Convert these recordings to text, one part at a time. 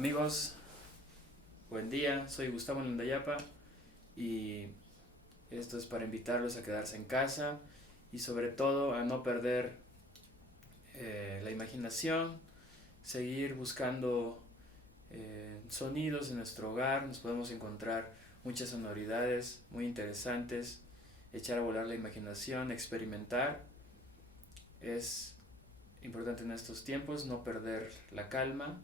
Amigos, buen día, soy Gustavo Landayapa y esto es para invitarlos a quedarse en casa y sobre todo a no perder la imaginación, seguir buscando sonidos en nuestro hogar. Nos podemos encontrar muchas sonoridades muy interesantes, echar a volar la imaginación, experimentar. Es importante en estos tiempos no perder la calma,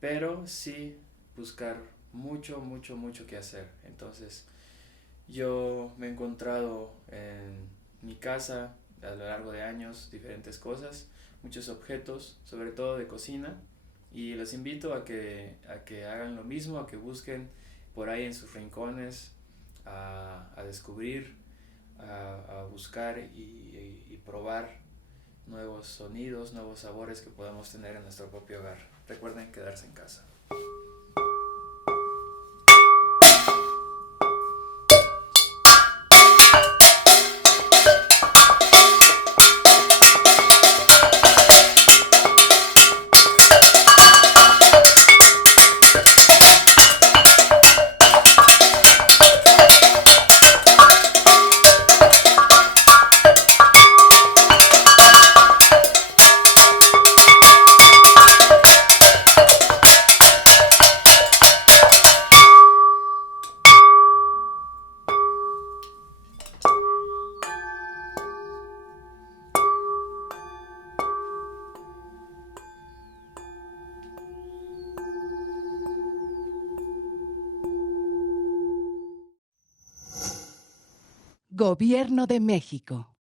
pero sí buscar mucho que hacer. Entonces yo me he encontrado en mi casa a lo largo de años diferentes cosas, muchos objetos, sobre todo de cocina, y los invito a que hagan lo mismo, a que busquen por ahí en sus rincones, a descubrir, a buscar y probar nuevos sonidos, nuevos sabores que podamos tener en nuestro propio hogar. Recuerden quedarse en casa. Gobierno de México.